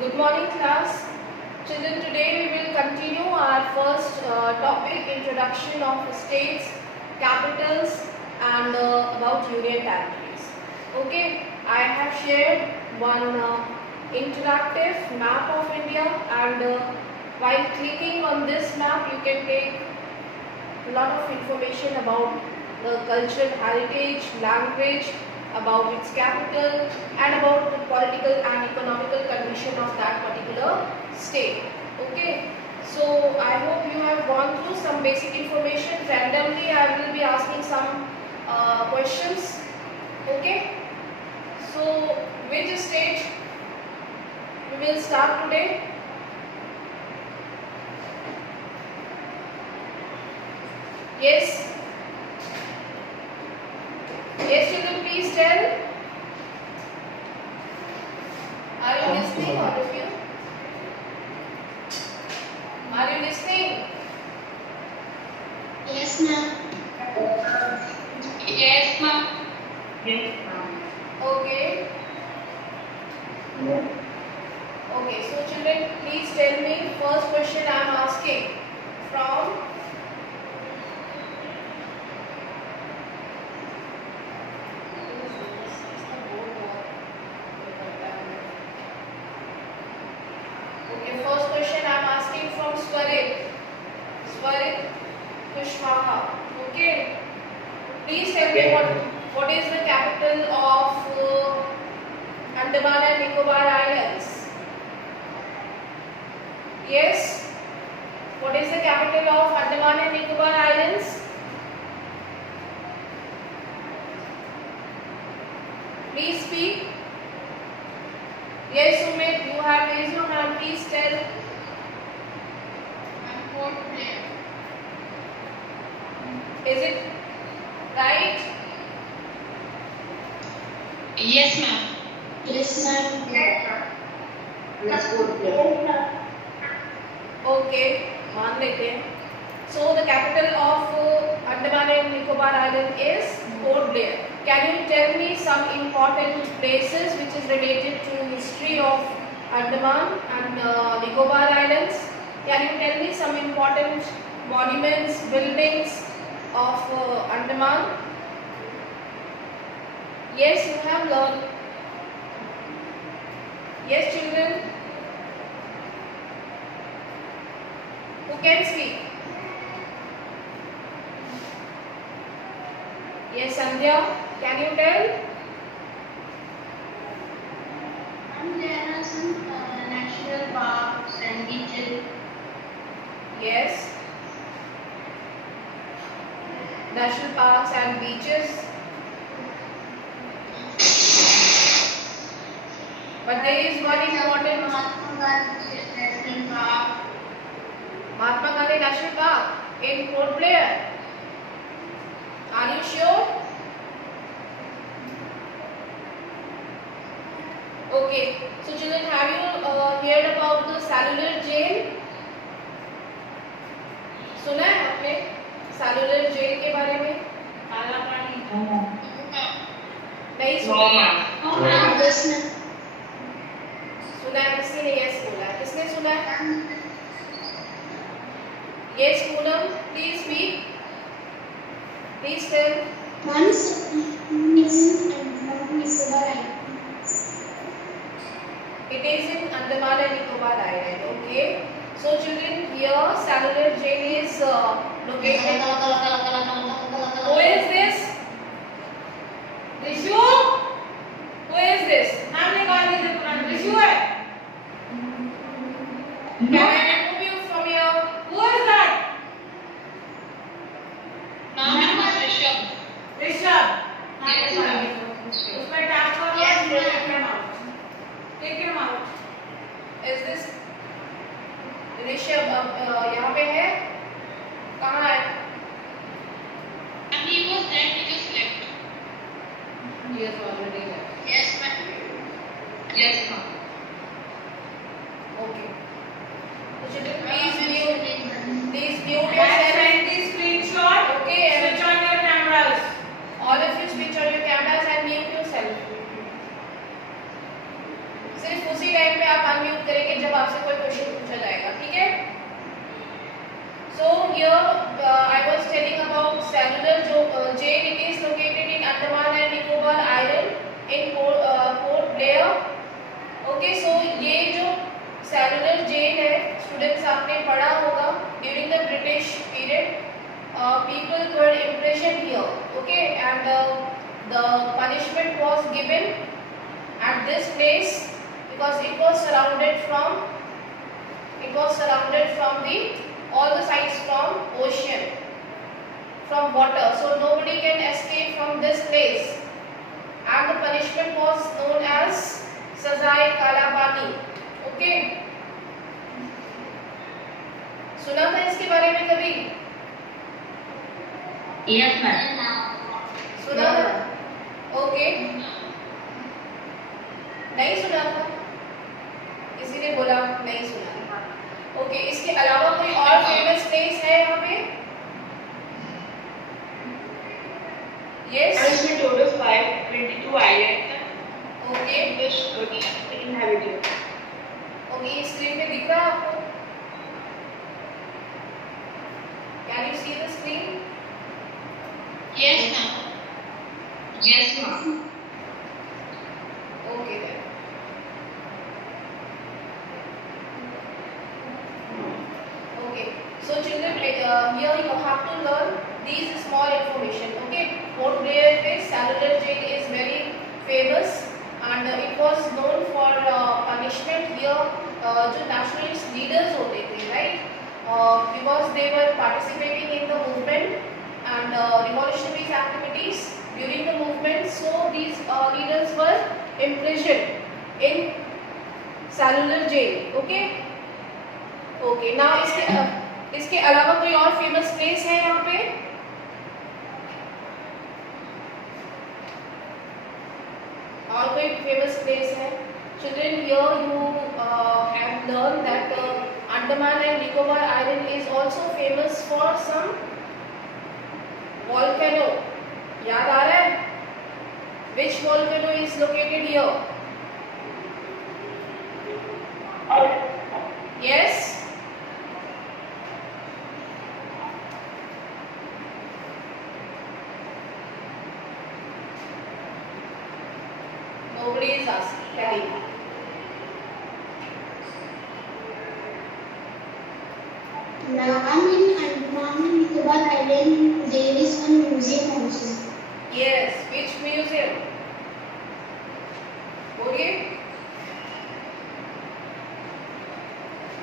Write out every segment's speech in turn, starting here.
Good morning, class. Children, today we will continue our first topic, introduction of states, capitals, and about union territories. Okay, I have shared one interactive map of India, and while clicking on this map, you can take a lot of information about the cultural heritage, language, about its capital, and about the political and economical condition of that particular state. Okay, so I hope you have gone through some basic information. Randomly I will be asking some questions. Okay, so which state we will start today? Yes, children, please tell. Are you listening, all of you? Are you listening? Yes, ma'am. Yes, ma'am. Yes, ma'am. Okay. Okay, so children, please tell me first question I am asking from okay, first question I am asking from Swarit Kushwaha. Okay, please tell me what is the capital of Andaman and Nicobar Islands? Yes, what is the capital of Andaman and Nicobar Islands? Please speak. Yes, Sumit, you have raised your hand. Please tell. Port Blair. Is it right? Yes, ma'am. Yes, ma'am. Let's go there. Okay, मान लेते हैं. So the capital of Andaman and Nicobar Island is Port Blair. Can you tell me some important places which is related to history of Andaman and Nicobar Islands? Can you tell me some important monuments, buildings of Andaman? Yes, you have learned. Yes, children. Who can speak? Yes, Sandhya, can you tell? And there are some natural parks and beaches. Yes. National parks and beaches. But there is one important Mahatma Gandhi National Park in Port Blair. Are you sure? Okay. So children, have you heard about the cellular jail? सुना है आपने cellular jail के बारे में? काला पानी नहीं सुना? Yes, ma'am. सुना है किसी ने? यस बोला है. किसने सुना है? Yes, Poonam, please speak. Please tell. Once is Andaman Nicobar Islands. It is in Andaman and Nicobar Island. Okay. So children, here cellular jail is located. Who is this? Rishu? Who is this? नाम निकाल दीजिए तुरंत. Rishu है? Can I remove you from here? Who is that? नाम है Rishabh. Rishabh. Yes, ma'am. उसमें tap करो. Yes, ma'am. Take him out. Take him out. Is this Rishabh यहाँ पे है? कहाँ है? And he was there, he just left. He has already left. Yes, ma'am. Yes, ma'am. Okay. So children, please mute Yes, yourself. Send the screenshot. Okay. Switch on your cameras. All of you switch on your cameras and mute yourself. सिर्फ उसी time पे आप unmute करेंगे जब आपसे कोई question पूछा जाएगा, ठीक है? So here I was telling about cellular jail. It is located in Andaman and Nicobar Island in Port Blair. Okay, so ये जो cellular jail है, students आपने पढ़ा होगा during the British period. People were imprisoned here. Okay, and the punishment was given at this place because it was surrounded from the all the sides from ocean, from water, so nobody can escape from this place, and the punishment was known as Sazae Kalabani. Okay, सुना था इसके बारे में कभी? Yes, ma'am. सुना था? Okay, नहीं सुना था, किसी ने बोला नहीं सुना था। ओके, इसके अलावा कोई और फेमस प्लेस है यहाँ पे? यस, इसमें टोटल 522 आइलैंड हैं। Okay inhabited. ओके, स्क्रीन पे दिख रहा है आपको? Can you see the screen? Yes, ma'am. Yes, ma'am. Okay then, okay, so children, here you have to learn these small information. Okay, Port Blair पे cellular jail is very famous and it was known for punishment here. जो nationalist leaders होते थे, right? Because they were participating in the movement and revolutionary activities during the movement, so these leaders were imprisoned in cellular jail. Okay. Okay, ना इसके अलावा कोई और famous place है यहाँ पे? और कोई फेमस प्लेस है? Children, here you have learn that Andaman and Nicobar island is also famous for some volcano. याद आ रहा है? Which volcano is located here? Yes, nobody is asking, telling. Now I'm in Andaman and Nicobar Island. There is one museum also. Yes, which museum? बोलिए,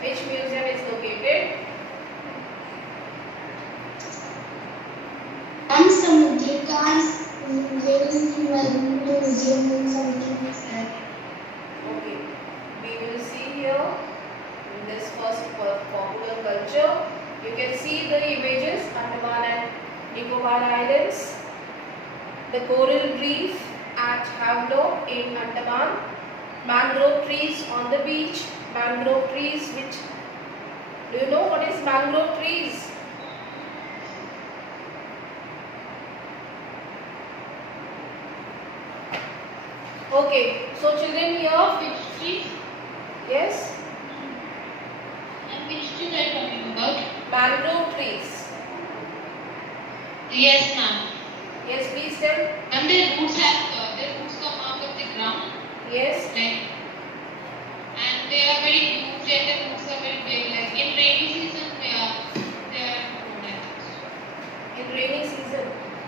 which museum is located? And Samudrika's there is one museum in Samudrika. Okay, we will see here in this first popular culture. You can see the images, Andaman and Nicobar Islands, the coral reef at Havelock in Andaman, mangrove trees on the beach, mangrove trees which, do you know what is mangrove trees? Okay, so children here, Which trees? yes, And which trees are you talking about? mangrove trees. Yes, ma'am. Yes, please tell. And their roots come out of the ground, Yes, like, and they are very huge and the roots are very big. Like in rainy season, they are grown like this. in rainy season,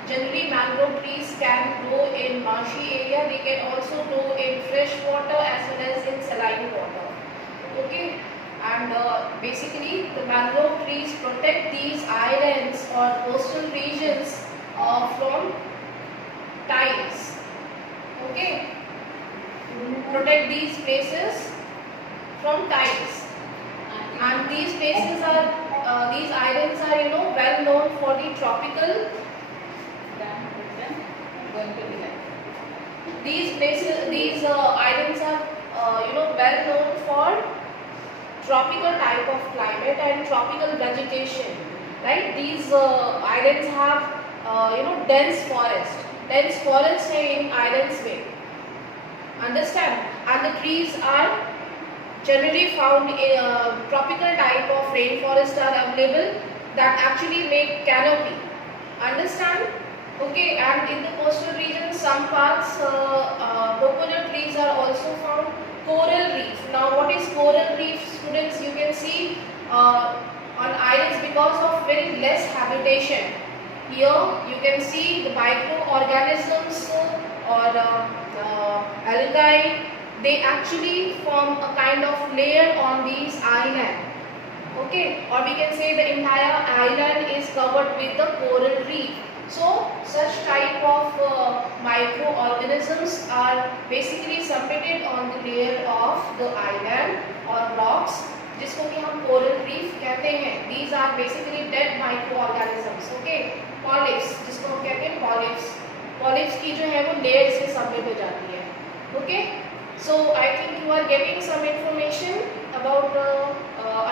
generally mangrove trees can grow in marshy area. They can also grow in fresh water as well as in saline water. Okay, and basically the mangrove trees protect these islands or coastal regions from tides. Okay, protect these places from tides, and these places are these islands are well known for the tropical. These islands are well known for tropical type of climate and tropical vegetation, right? These islands have dense forest है in islands में, understand? And and the trees are generally found in tropical type of rainforest are available that actually make canopy. Understand? Okay, and in the coastal region, some parts coconut trees are also found. Coral reef. Now, what is coral reef, students? You can see on islands because of very less habitation. Here, you can see the microorganisms or algae. They actually form a kind of layer on these islands. Okay, or we can say the entire island is covered with the coral reef. So such type of microorganisms are basically submitted on the layer of the island or rocks, जिसको कि हम coral reef कहते हैं. These are basically dead microorganisms. Okay, polyps जिसको हम कहते हैं polyps. Polyps की जो है वो layer से submit हो जाती है. Okay, so I think you are getting some information about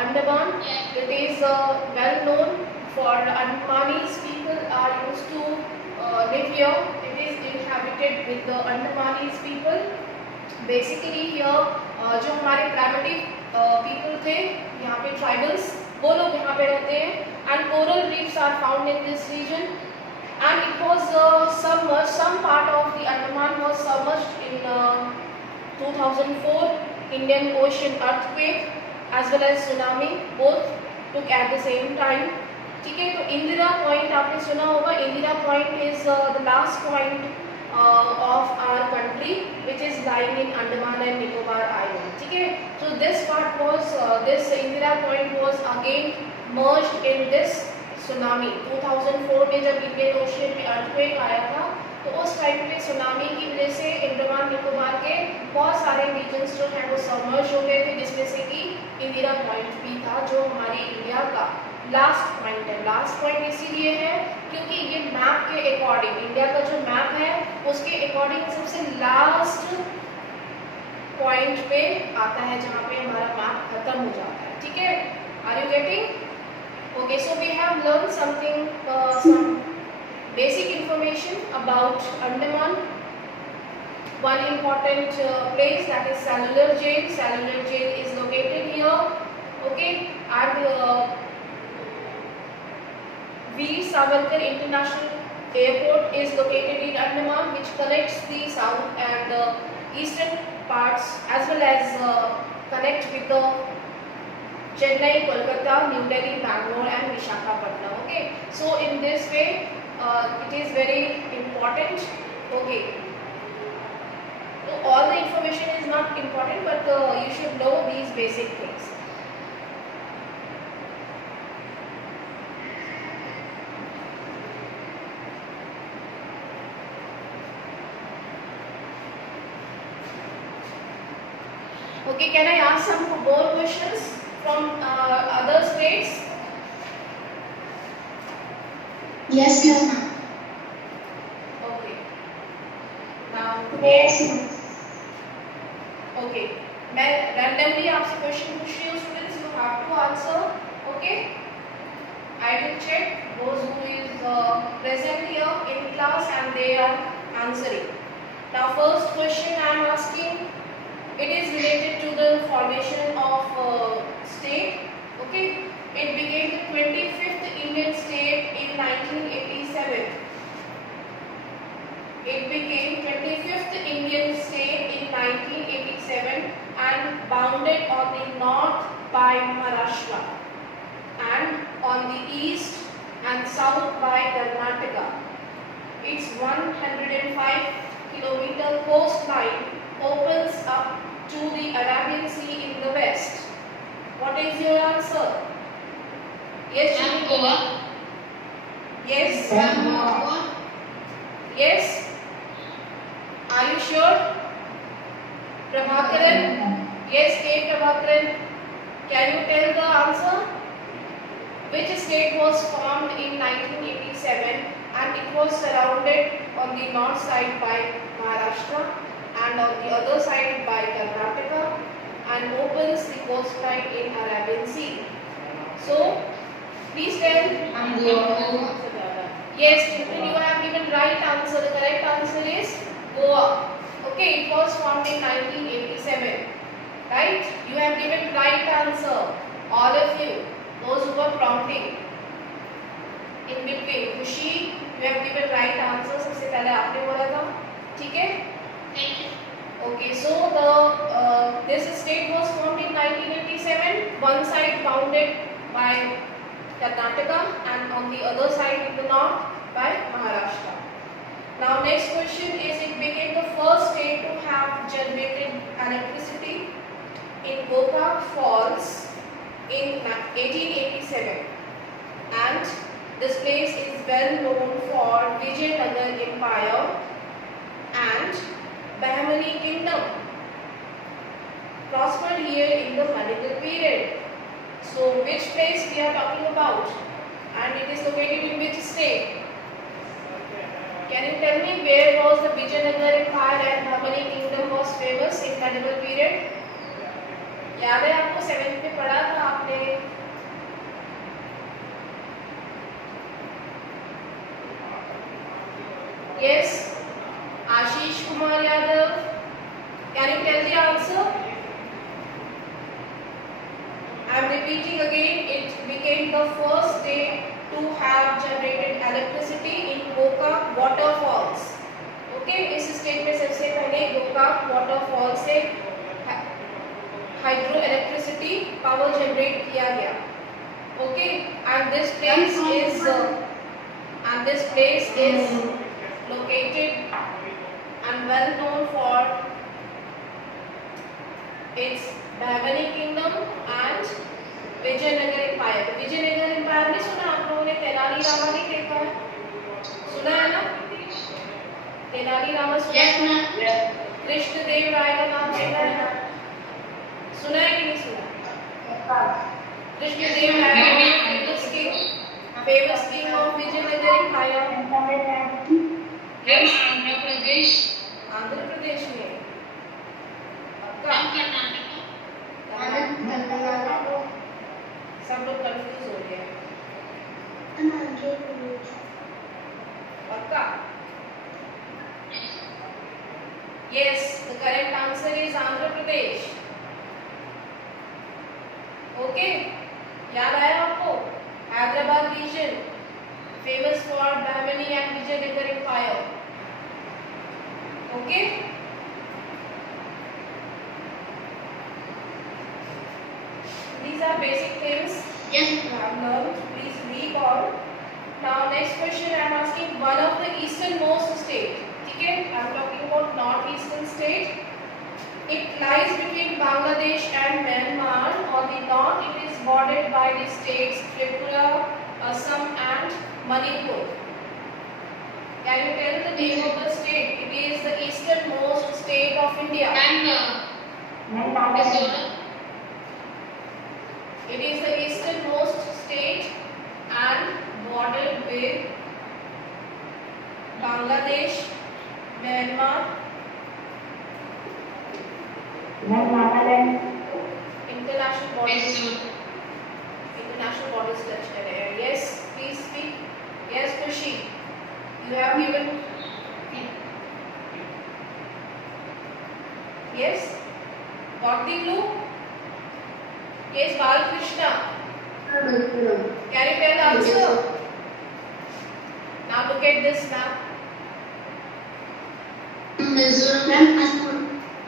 Andaman. It is well known for Andamanese people are used to live here. It is inhabited with the Andamanese people. Basically here जो हमारे primitive people थे यहाँ पे tribals वो लोग यहाँ पे रहते हैं and coral reefs are found in this region and it was submerged. Some part of the Andaman was submerged in 2004 Indian Ocean earthquake as well as tsunami, both took at the same time. ठीक है, तो Indira point आपने सुना होगा. Indira point is the last point of our country which is lying in Andaman and Nicobar Island. ठीक है, so this part was this Indira Point was again merged in this tsunami. 2004 में जब इंडियन ओशियन में earthquake आया था तो उस time पे सुनामी की वजह से अंडमान निकोबार के बहुत सारे रीजन्स जो हैं वो सबमर्ज हो गए थे, जिसमें से कि इंदिरा पॉइंट भी था जो हमारी इंडिया का लास्ट पॉइंट है. लास्ट पॉइंट इसीलिए है क्योंकि ये मैप के अकॉर्डिंग, इंडिया का जो मैप है उसके अकॉर्डिंग सबसे लास्ट पॉइंट पे आता है जहाँ पे हमारा मैप खत्म हो जाता है. ठीक है, are you getting? Okay, so we have learn something, some basic information about Andaman. One important place, that is Cellular Jail. Cellular Jail is located here. Okay, and Veer Savarkar International Airport is located in Andaman, which connects the south and eastern parts as well as connect with the Chennai, Kolkata, New Delhi, Bangalore and Visakhapatnam. Okay, so in this way it is very important. Okay, so all the information is not important, but you should know these basic things. Okay, can I ask some more questions from other states? Yes, ma'am. Okay. Now, Yes, ma'am. okay. मैं randomly आपसे question पूछ रही हूँ, students. You have to answer. Okay. I will check those who is present here in class and they are answering. Now, first question I am asking. It is related to the formation of state. Okay. It became the 25th Indian state in 1987. It became 25th Indian state in 1987 and bounded on the north by Maharashtra and on the east and south by Karnataka. Its 105-kilometer coastline opens up to the Arabian Sea in the west. What is your answer? Yes, And Goa. yes, Goa. yes. Are you sure? Prabhakaran? Yes, K. Prabhakaran. Can you tell the answer? Which state was formed in 1987 and it was surrounded on the north side by Maharashtra and on the other side by Karnataka and opens the coastline in Arabian Sea? So, please tell. And Goa. Yes, children, you have given right answer. The correct answer is Goa. Okay, it was formed in 1987. Right? You have given right answer. All of you. Those who were prompting. In between. खुशी, you have given right answer. सबसे पहले आपने बोला था. ठीक है? Thank you. Okay, so this state was formed in 1987. One side bounded by Karnataka and on the other side in the north by Maharashtra. Now next question is, it became the first state to have generated electricity in Gokak Falls in 1887, and this place is well known for Vijayanagar Empire and Bahmani Kingdom, prospered here in the medieval period. So which place we are talking about, and it is located in which state? Can you tell me where was the Vijayanagar Empire and Bahmani Kingdom was famous in medieval period? याद है आपको 7th में पढ़ा था आपने? Yes, Ashish Kumar Yadav. Can you tell the answer? I am repeating again. It became the first state to have generated electricity in Gokak waterfalls. Okay, इस state में सबसे पहले Gokak waterfall से हाइड्रो इलेक्ट्रिसिटी पावर जनरेट किया गया. Okay, and this place is located and well known for its Bahmani Kingdom and Vijayanagar Empire. तो Vijayanagar empire में सुना आप लोगों ने? तेनाली रामा नहीं देखा है? सुना है ना? तेनाली रामा सुना? Yes, ma'am. Yes. कृष्णदेव राय का नाम सुना है ना? सुना है कि नहीं सुना? कृष्णदेव राय famous king of Vijayanagar Empire. Yes, Andhra Pradesh. Andhra Pradesh में. From Karnataka. सब लोग कंफ्यूज हो गए. पक्का? Yes, the correct answer is Andhra Pradesh. Okay, याद आया आपको? Hyderabad region, famous for Bahmani and Vijayanagar Empire. Okay. These are basic things Yes. you have learned. Please recall. Now next question I am asking, one of the easternmost state. ठीक है? I am talking about northeastern state. It lies between Bangladesh and Myanmar. On the north, it is bordered by the states Tripura, Assam, and Manipur. Can you tell the name of the state? It is the easternmost state of India. And Minnesota. It is the easternmost state and bordered with Bangladesh, Myanmar, international borders. Minnesota. International borders touch that area. Yes, please speak. Yes, Kushi. You have given. Yes. Got the clue? Yes, Balakrishna. Can you tell the answer? Now look at this map.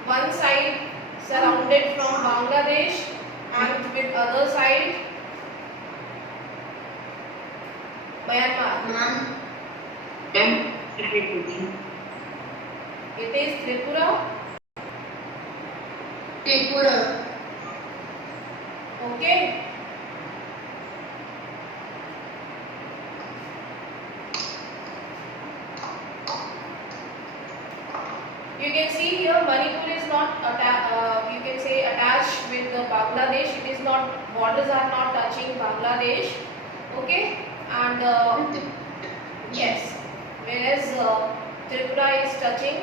One side surrounded from Bangladesh and with other side Myanmar. It is Tripura. Okay. You can see here Manipur is not you can say attached with the Bangladesh. It is not, borders are not touching Bangladesh. Okay, and yes, whereas Tripura is touching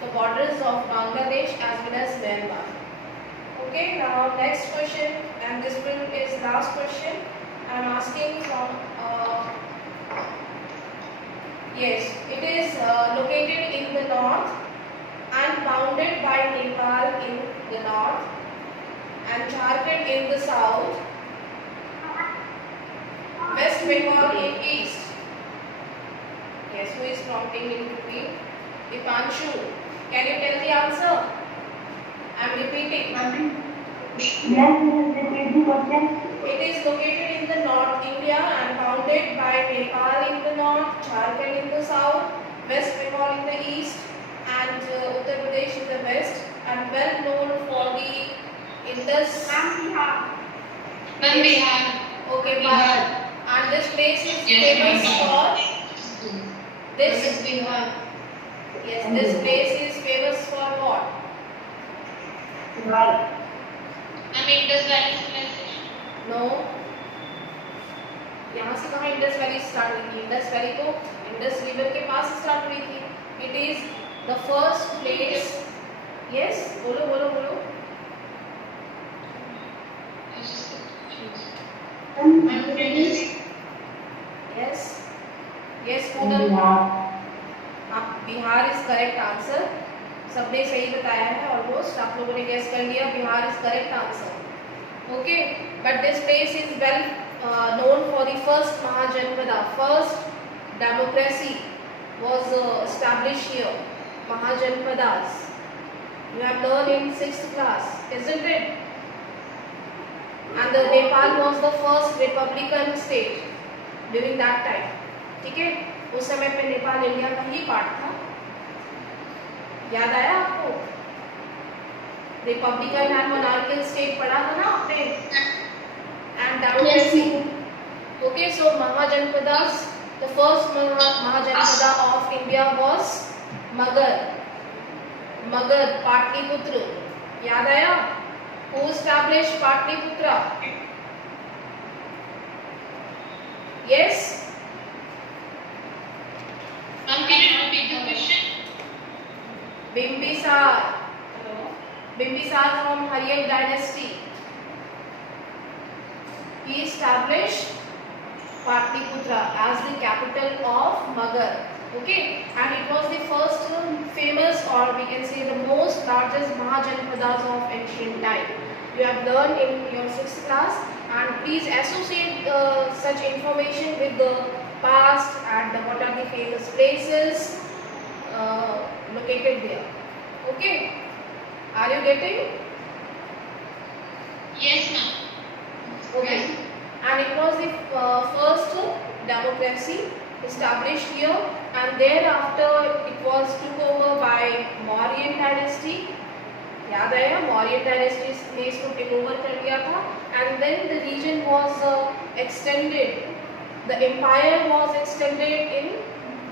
the borders of Bangladesh as well as Myanmar. Okay, now next question, and this will is last question. I am asking from yes, it is located in the north and bounded by Nepal in the north and Jharkhand in the south, West Bengal in east. Yes, who is prompting in between? Dipanshu. Can you tell the answer? I am repeating. It is located in the North India and bounded by Nepal in the north, Jharkhand in the south, West Bengal in the east, and Uttar Pradesh in the west, and well known for the Indus. Ma'am, Bihar. Okay, Bihar. and this place is Yes, famous ma'am. for This this. is Bihar. Yes, this place is famous for what? Ma'am, Indus Valley civilization. No. यहाँ से कहाँ Indus valley start हुई थी? Indus valley तो Indus river के पास start हुई थी. It is the first place. Yes, बोलो बोलो बोलो. Yes yes Poonam. आप बिहार इज करेक्ट आंसर. सबने सही बताया है. ऑलमोस्ट आप लोगों ने गेस कर लिया. Bihar is correct answer. Okay, but this place is well known for the first Mahajanpada. First democracy was established here. Mahajanpadas. You have learned in 6th class, isn't it? And the Nepal was the first republican state during that time. ठीक है, उस समय पे Nepal India का ही part था. याद आया आपको? रिपब्लिकन एंड मोनार्कियल स्टेट पढ़ा था ना आपने? And democracy. Okay, so Mahajanpadas, the first Mahajanpada of India was Magadh. Magadh, Patliputra. याद आया? Who established Patliputra? Yes? Ma'am, can you repeat the question? Bimbisar. Bimbisar from Haryan dynasty. He established Patliputra as the capital of Magadh. Okay, and it was the first famous, or we can say the most largest Mahajanpadas of ancient time. You have learned in your 6th class, and please associate such information with the past and what are the famous places located there. Okay, are you getting? Yes, ma'am. Okay, and it was the first democracy established here, and thereafter it was took over by Mauryan dynasty. याद आया? Mauryan dynasty ने इसको take over कर लिया था, and then the region was extended. The empire was extended in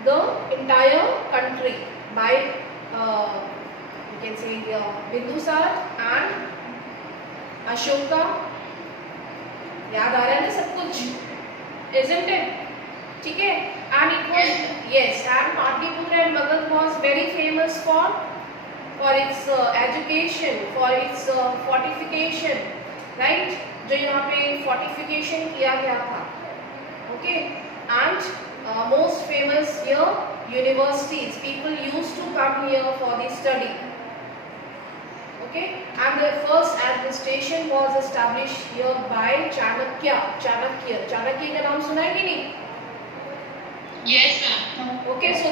the entire country by you can say Bindusar and Ashoka. याद आ रहा है ना सब कुछ? Isn't it? ठीक है? And it was yes, and Patliputra and Magadh was very famous for its education, for its fortification, right? जो यहाँ पे fortification किया गया था. Okay, and most famous here universities. People used to come here for the study. Okay, and the first administration was established here by Chanakya. Chanakya का नाम सुना है कि नहीं? Yes, ma'am. Okay, so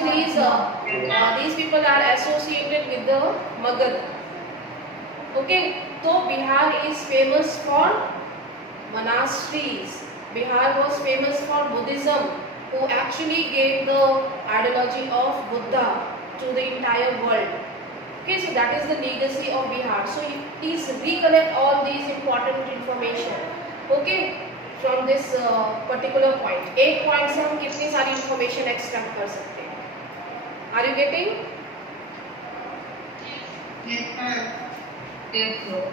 these people are associated with the Magadh. Okay, so Bihar is famous for monasteries. Bihar was famous for Buddhism, who actually gave the ideology of Buddha to the entire world. Okay, so that is the legacy of Bihar. So please recollect all these important information. Okay, from this particular point. एक point से हम कितनी सारी information extract कर सकते हैं? Are you getting? Yes, ma'am. Yes, sir.